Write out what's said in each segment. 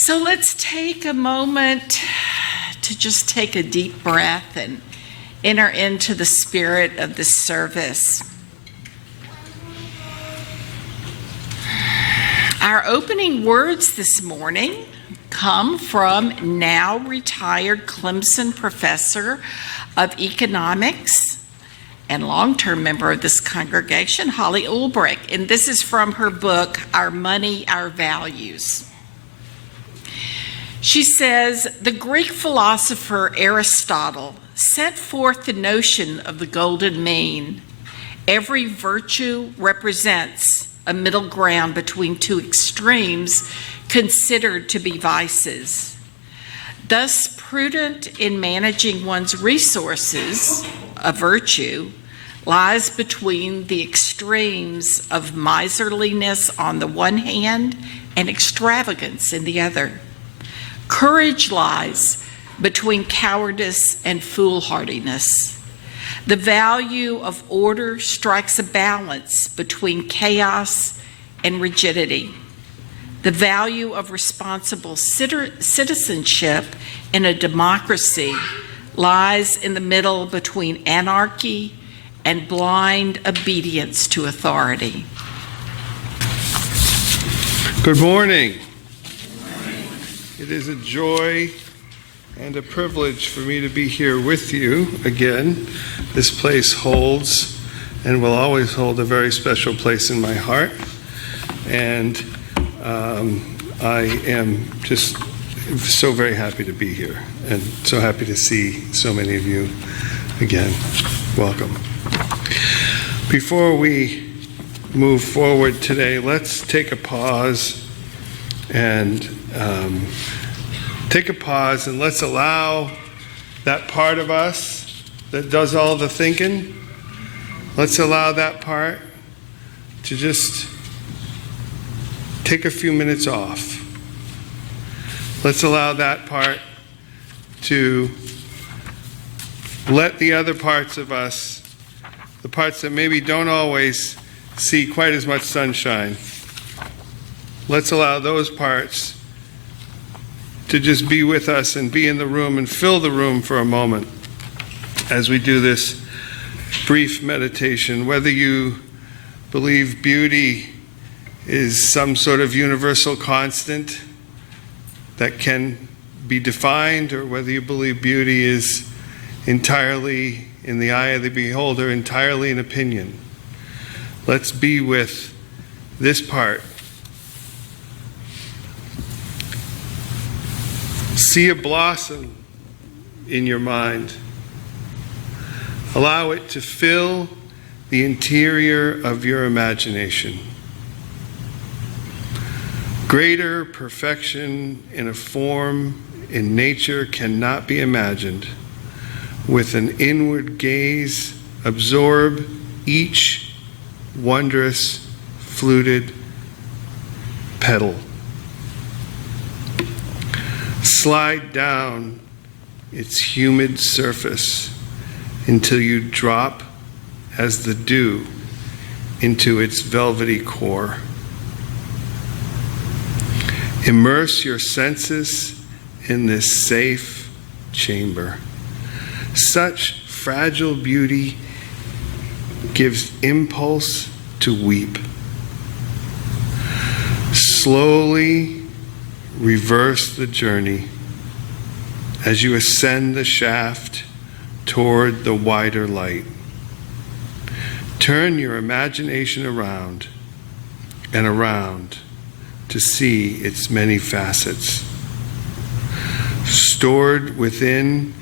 So let's take a moment to just take a deep breath and enter into the spirit of this service. Our opening words this morning come from now retired Clemson professor of economics and long-term member of this congregation, Holly Ulbrich, and this is from her book, Our Money, Our Values. She says, the Greek philosopher Aristotle set forth the notion of the golden mean. Every virtue represents a middle ground between two extremes considered to be vices. Thus, prudent in managing one's resources, a virtue, lies between the extremes of miserliness on the one hand and extravagance in the other. Courage lies between cowardice and foolhardiness. The value of order strikes a balance between chaos and rigidity. The value of responsible citizenship in a democracy lies in the middle between anarchy and blind obedience to authority. Good morning. It is a joy and a privilege for me to be here with you again. This place holds and will always hold a very special place in my heart. And I am just so very happy to be here and so happy to see so many of you again. Welcome. Before we move forward today, let's take a pause and let's allow that part of us that does all the thinking, let's allow that part to just take a few minutes off. Let's allow that part to let the other parts of us, the parts that maybe don't always see quite as much sunshine, let's allow those parts to just be with us and be in the room and fill the room for a moment as we do this brief meditation. Whether you believe beauty is some sort of universal constant that can be defined, or whether you believe beauty is entirely, in the eye of the beholder, entirely an opinion. Let's be with this part. See a blossom in your mind. Allow it to fill the interior of your imagination. Greater perfection in a form in nature cannot be imagined. With an inward gaze, absorb each wondrous fluted petal. Slide down its humid surface until you drop as the dew into its velvety core. Immerse your senses in this safe chamber. Such fragile beauty gives impulse to weep. Slowly reverse the journey as you ascend the shaft toward the wider light. Turn your imagination around and around to see its many facets. Stored within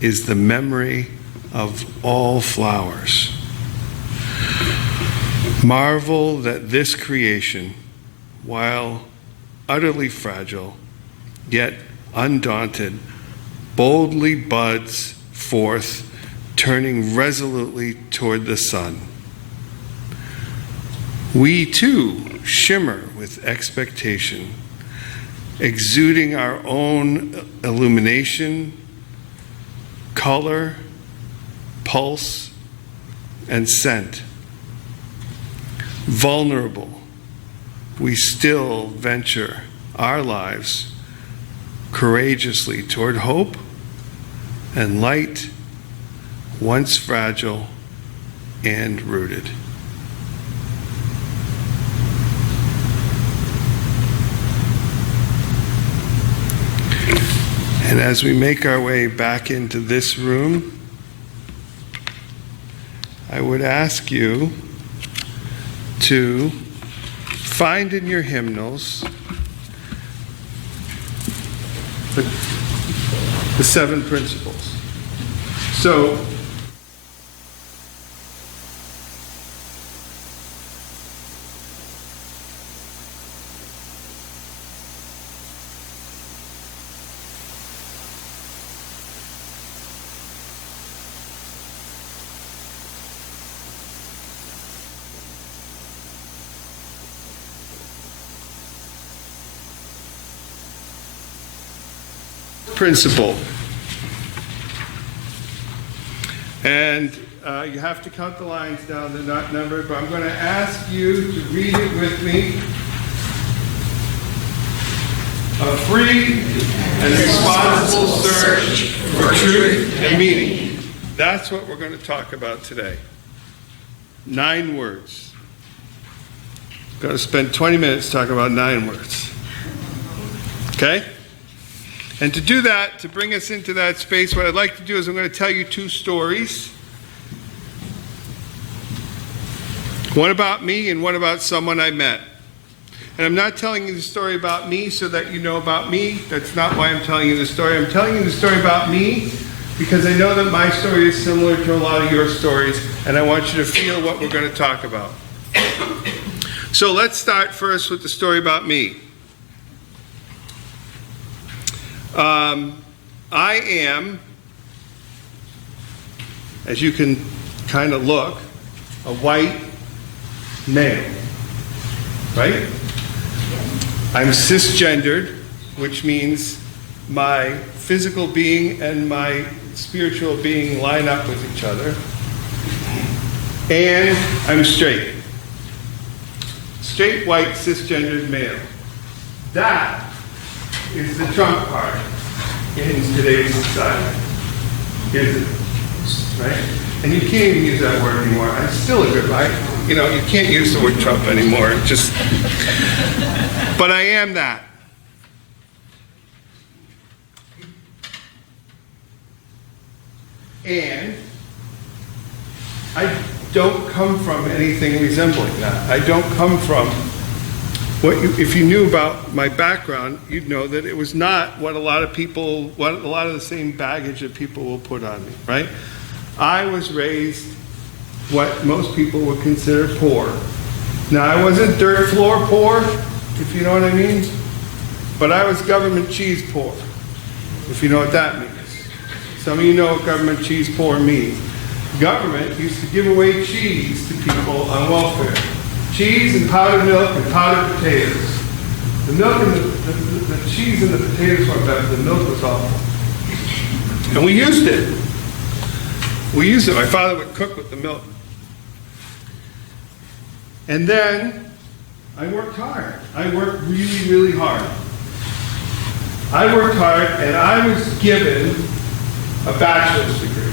is the memory of all flowers. Marvel that this creation, while utterly fragile, yet undaunted, boldly buds forth, turning resolutely toward the sun. We too shimmer with expectation, exuding our own illumination, color, pulse, and scent. Vulnerable, we still venture our lives courageously toward hope and light, once fragile and rooted. And as we make our way back into this room, I would ask you to find in your hymnals the 7 principles. So, principle. And you have to count the lines down, they're not numbered, but I'm going to ask you to read it with me. A free and responsible search for truth and meaning. That's what we're going to talk about today. 9 words. I'm going to spend 20 minutes talking about 9 words. Okay? And to do that, to bring us into that space, what I'd like to do is I'm going to tell you 2 stories. One about me and one about someone I met. And I'm not telling you the story about me so that you know about me. That's not why I'm telling you the story. I'm telling you the story about me because I know that my story is similar to a lot of your stories, and I want you to feel what we're going to talk about. So let's start first with the story about me. I am, as you can kind of look, a white male, right? I'm cisgendered, which means my physical being and my spiritual being line up with each other. And I'm straight. Straight, white, cisgendered male. That is the trump card in today's society, isn't it? Right? And you can't even use that word anymore. I'm still a good guy. You know, you can't use the word Trump anymore. But I am that. And I don't come from anything resembling that. I don't come from if you knew about my background, you'd know that it was not what a lot of the same baggage that people will put on me, right? I was raised what most people would consider poor. Now, I wasn't dirt floor poor, if you know what I mean, but I was government cheese poor, if you know what that means. Some of you know what government cheese poor means. Government used to give away cheese to people on welfare. Cheese and powdered milk and powdered potatoes. The milk and the cheese and the potatoes weren't better. The milk was awful. And we used it. My father would cook with the milk. And then I worked hard. I worked really, really hard. I worked hard and I was given a bachelor's degree.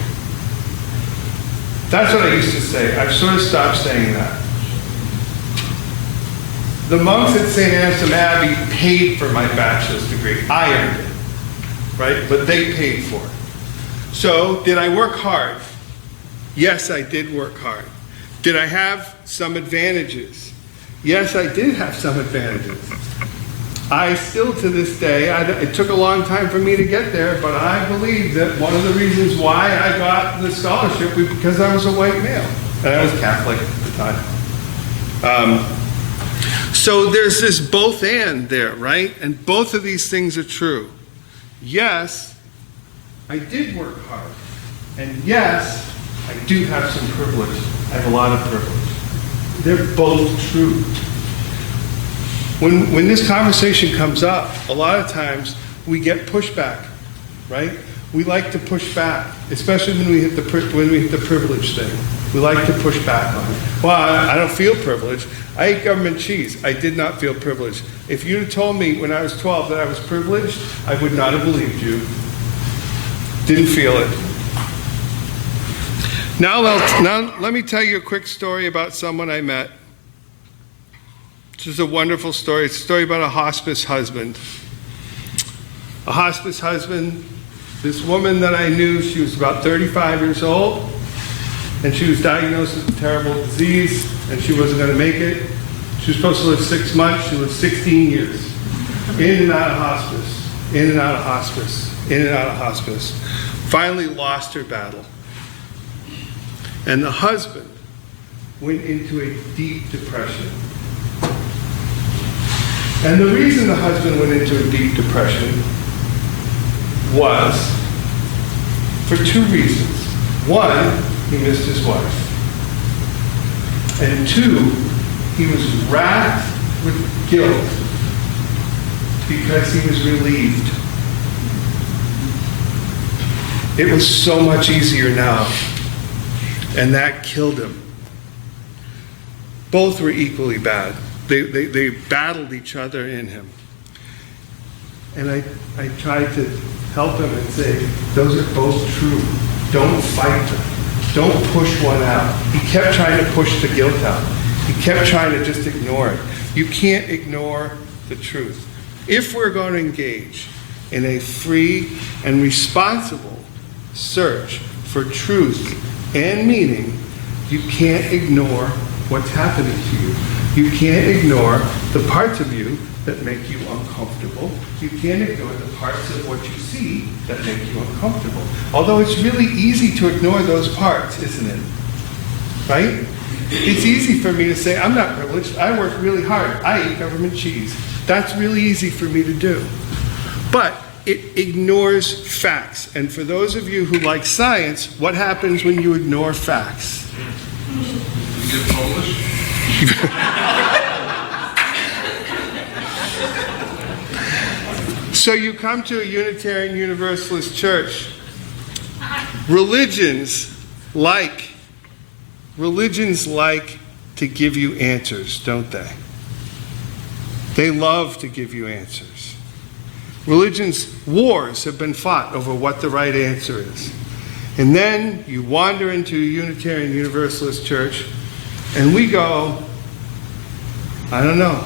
That's what I used to say. I've sort of stopped saying that. The monks at St. Anselm Abbey paid for my bachelor's degree. I earned it, right? But they paid for it. So, did I work hard? Yes, I did work hard. Did I have some advantages? Yes, I did have some advantages. I still, to this day, it took a long time for me to get there, but I believe that one of the reasons why I got the scholarship was because I was a white male. And I was Catholic at the time. So there's this both and there, right? And both of these things are true. Yes, I did work hard. And yes, I do have some privilege. I have a lot of privilege. They're both true. When this conversation comes up, a lot of times we get pushback, right? we like to push back, especially when we hit the privilege thing. We like to push back on it. Well, I don't feel privileged. I ate government cheese. I did not feel privileged. If you had told me when I was 12 that I was privileged, I would not have believed you. Didn't feel it. Now let me tell you a quick story about someone I met. This is a wonderful story. It's a story about a hospice husband. A hospice husband, this woman that I knew, she was about 35 years old, and she was diagnosed with a terrible disease, and she wasn't going to make it. She was supposed to live 6 months. She lived 16 years. In and out of hospice, in and out of hospice, in and out of hospice. Finally lost her battle. And the husband went into a deep depression. And the reason the husband went into a deep depression was for 2 reasons. 1, he missed his wife. And 2, he was racked with guilt because he was relieved. It was so much easier now. And that killed him. Both were equally bad. They battled each other in him. And I tried to help him and say, those are both true. Don't fight them. Don't push one out. He kept trying to push the guilt out. He kept trying to just ignore it. You can't ignore the truth. If we're going to engage in a free and responsible search for truth and meaning, you can't ignore what's happening to you. You can't ignore the parts of you that make you uncomfortable. You can't ignore the parts of what you see that make you uncomfortable. Although it's really easy to ignore those parts, isn't it? Right? It's easy for me to say, I'm not privileged. I work really hard. I eat government cheese. That's really easy for me to do. But it ignores facts. And for those of you who like science, what happens when you ignore facts? You get Polish? So you come to a Unitarian Universalist church. Religions like to give you answers, don't they? They love to give you answers. Wars have been fought over what the right answer is. And then you wander into a Unitarian Universalist church, and we go, I don't know.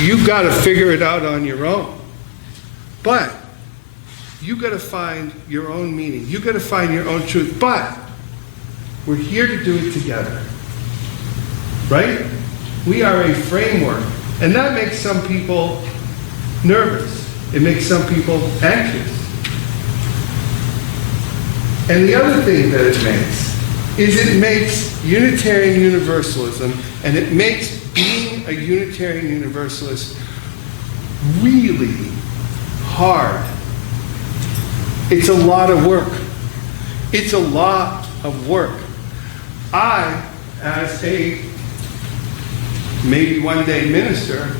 You've got to figure it out on your own. But you've got to find your own meaning. You've got to find your own truth. But we're here to do it together. Right? We are a framework. And that makes some people nervous. It makes some people anxious. And the other thing that it makes Unitarian Universalism, and it makes being a Unitarian Universalist really hard. It's a lot of work. It's a lot of work. I, as a maybe one day minister,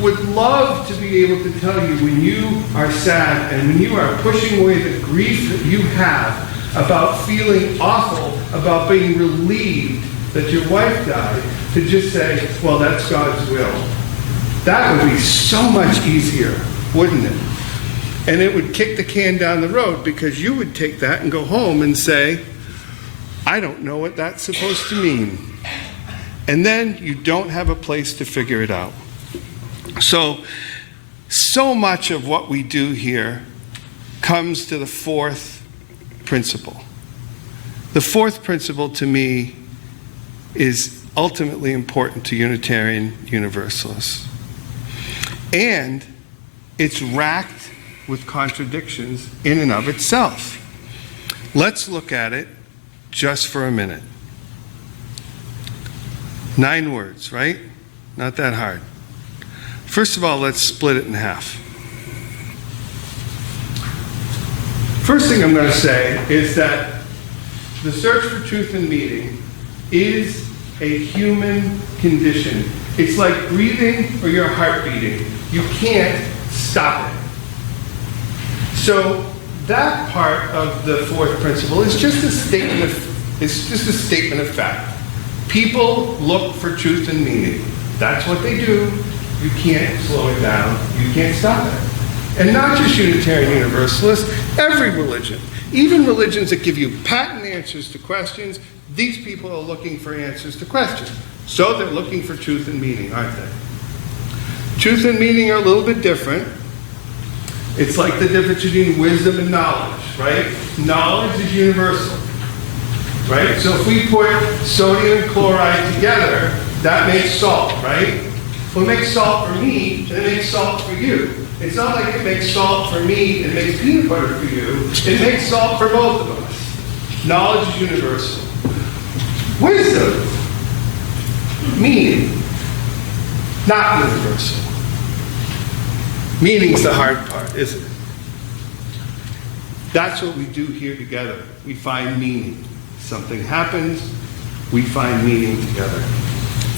would love to be able to tell you when you are sad and when you are pushing away the grief that you have about feeling awful, about being relieved that your wife died, to just say, well, that's God's will. That would be so much easier, wouldn't it? And it would kick the can down the road, because you would take that and go home and say, I don't know what that's supposed to mean. And then you don't have a place to figure it out. So much of what we do here comes to the fourth principle. The fourth principle, to me, is ultimately important to Unitarian Universalists. And it's racked with contradictions in and of itself. Let's look at it just for a minute. 9 words, right? Not that hard. First of all, let's split it in half. First thing I'm going to say is that the search for truth and meaning is a human condition. It's like breathing or your heart beating. You can't stop it. So that part of the fourth principle is just a statement of fact. People look for truth and meaning. That's what they do. You can't slow it down. You can't stop it. And not just Unitarian Universalists, every religion, even religions that give you patent answers to questions, these people are looking for answers to questions. So they're looking for truth and meaning, aren't they? Truth and meaning are a little bit different. It's like the difference between wisdom and knowledge, right? Knowledge is universal, right? So if we put sodium chloride together, that makes salt, right? Well, it makes salt for me, and it makes salt for you. It's not like it makes salt for me and makes peanut butter for you. It makes salt for both of us. Knowledge is universal. Wisdom, meaning, not universal. Meaning's the hard part, isn't it? That's what we do here together. We find meaning. Something happens, we find meaning together.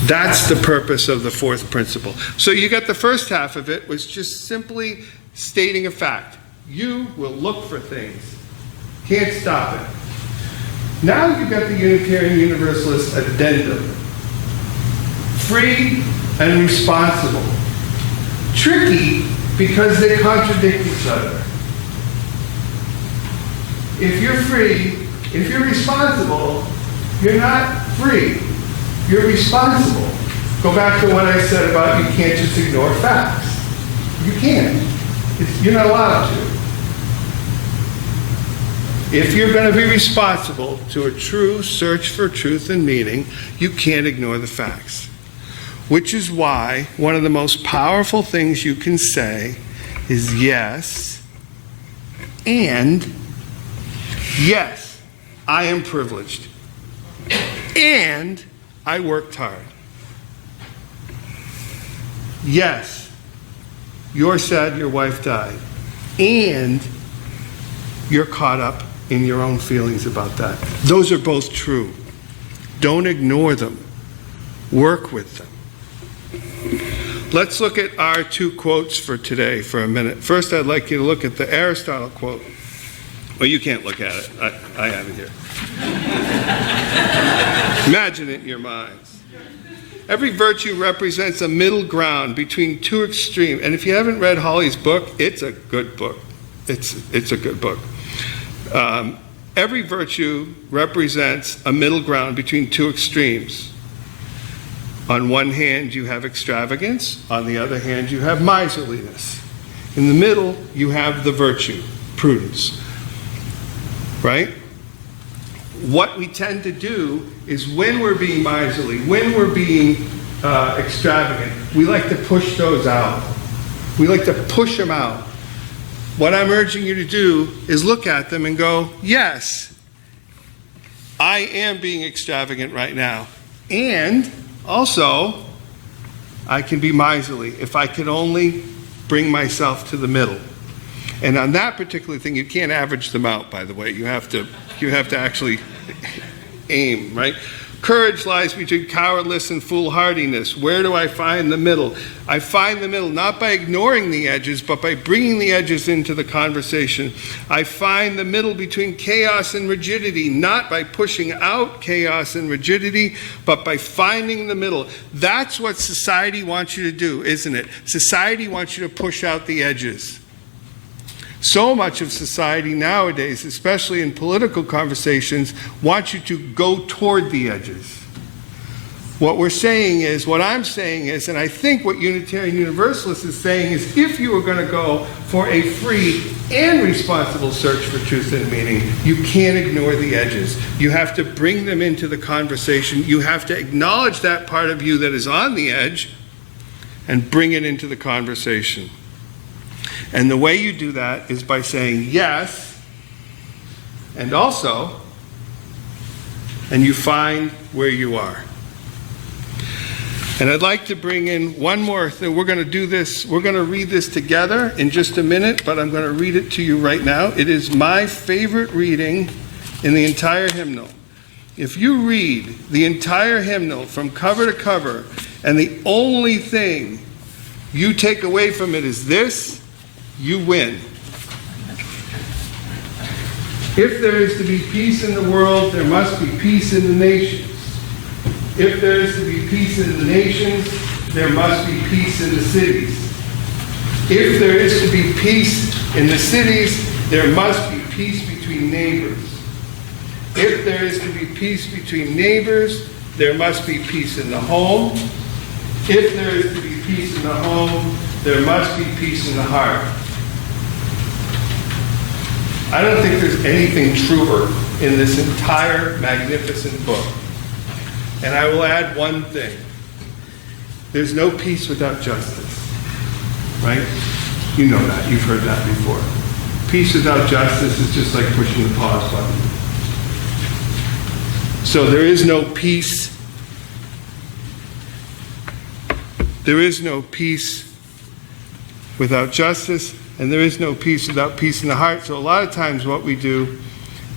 That's the purpose of the fourth principle. So you got the first half of it was just simply stating a fact. You will look for things. Can't stop it. Now you've got the Unitarian Universalist addendum. Free and responsible. Tricky because they contradict each other. If you're free, if you're responsible, you're not free. You're responsible. Go back to what I said about you can't just ignore facts. You can't. You're not allowed to. If you're going to be responsible to a true search for truth and meaning, you can't ignore the facts. Which is why one of the most powerful things you can say is yes, and yes, I am privileged, and I worked hard. Yes, you're sad your wife died, and you're caught up in your own feelings about that. Those are both true. Don't ignore them. Work with them. Let's look at our two quotes for today for a minute. First, I'd like you to look at the Aristotle quote. Well, you can't look at it. I have it here. Imagine it in your minds. Every virtue represents a middle ground between two extremes. And if you haven't read Hawley's book, it's a good book. It's a good book. Every virtue represents a middle ground between two extremes. On one hand, you have extravagance. On the other hand, you have miserliness. In the middle, you have the virtue, prudence. Right? What we tend to do is when we're being miserly, when we're being extravagant, we like to push those out. We like to push them out. What I'm urging you to do is look at them and go, yes, I am being extravagant right now. And also, I can be miserly if I can only bring myself to the middle. And on that particular thing, you can't average them out, by the way. You have to actually aim, right? Courage lies between cowardice and foolhardiness. Where do I find the middle? I find the middle not by ignoring the edges, but by bringing the edges into the conversation. I find the middle between chaos and rigidity, not by pushing out chaos and rigidity, but by finding the middle. That's what society wants you to do, isn't it? Society wants you to push out the edges. So much of society nowadays, especially in political conversations, wants you to go toward the edges. What I'm saying is, and I think what Unitarian Universalist is saying is, if you are going to go for a free and responsible search for truth and meaning, you can't ignore the edges. You have to bring them into the conversation. You have to acknowledge that part of you that is on the edge and bring it into the conversation. And the way you do that is by saying yes, and also, and you find where you are. And I'd like to bring in one more thing. We're going to do this, we're going to read this together in just a minute, but I'm going to read it to you right now. It is my favorite reading in the entire hymnal. If you read the entire hymnal from cover to cover, and the only thing you take away from it is this, you win. If there is to be peace in the world, there must be peace in the nations. If there is to be peace in the nations, there must be peace in the cities. If there is to be peace in the cities, there must be peace between neighbors. If there is to be peace between neighbors, there must be peace in the home. If there is to be peace in the home, there must be peace in the heart. I don't think there's anything truer in this entire magnificent book. And I will add one thing. There's no peace without justice. Right? You know that. You've heard that before. Peace without justice is just like pushing the pause button. So there is no peace. There is no peace without justice, and there is no peace without peace in the heart. So a lot of times what we do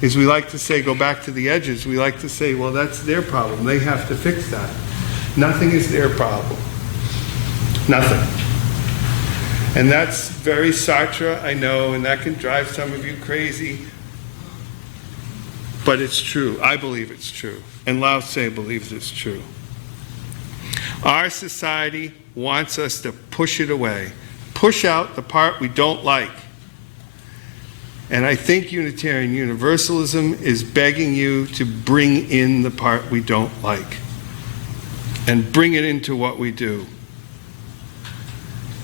is we like to say, go back to the edges. We like to say, well, that's their problem. They have to fix that. Nothing is their problem. Nothing. And that's very Sartre, I know, and that can drive some of you crazy. But it's true. I believe it's true. And Lao Tse believes it's true. Our society wants us to push it away. Push out the part we don't like. And I think Unitarian Universalism is begging you to bring in the part we don't like and bring it into what we do.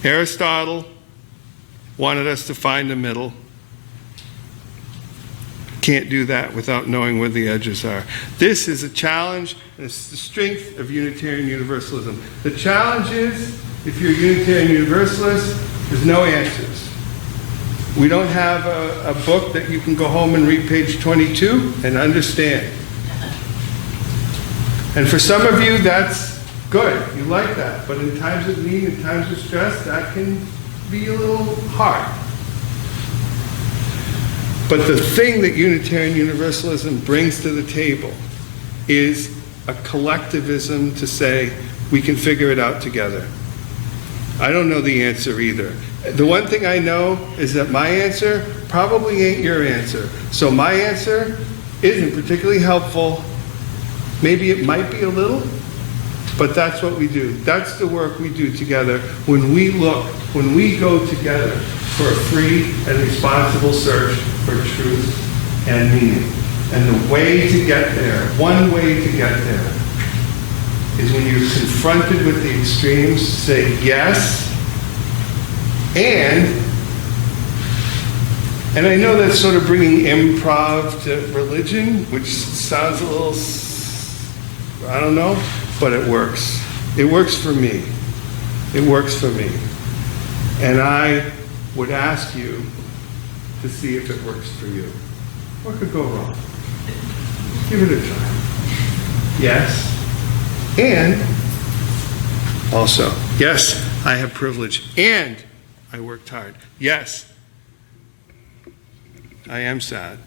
Aristotle wanted us to find the middle. Can't do that without knowing where the edges are. This is a challenge, and it's the strength of Unitarian Universalism. The challenge is, if you're a Unitarian Universalist, there's no answers. We don't have a book that you can go home and read page 22 and understand. And for some of you, that's good. You like that. But in times of need, in times of stress, that can be a little hard. But the thing that Unitarian Universalism brings to the table is a collectivism to say, we can figure it out together. I don't know the answer either. The one thing I know is that my answer probably ain't your answer. So my answer isn't particularly helpful. Maybe it might be a little, but that's what we do. That's the work we do together when we go together for a free and responsible search for truth and meaning. And the way to get there, one way to get there, is when you're confronted with the extremes, say yes, and I know that's sort of bringing improv to religion, which sounds a little, I don't know, but it works. It works for me. It works for me. And I would ask you to see if it works for you. What could go wrong? Give it a try. Yes. And also, yes, I have privilege. And I worked hard. Yes, I am sad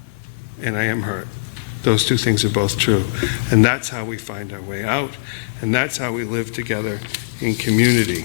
and I am hurt. Those two things are both true. And that's how we find our way out. And that's how we live together in community.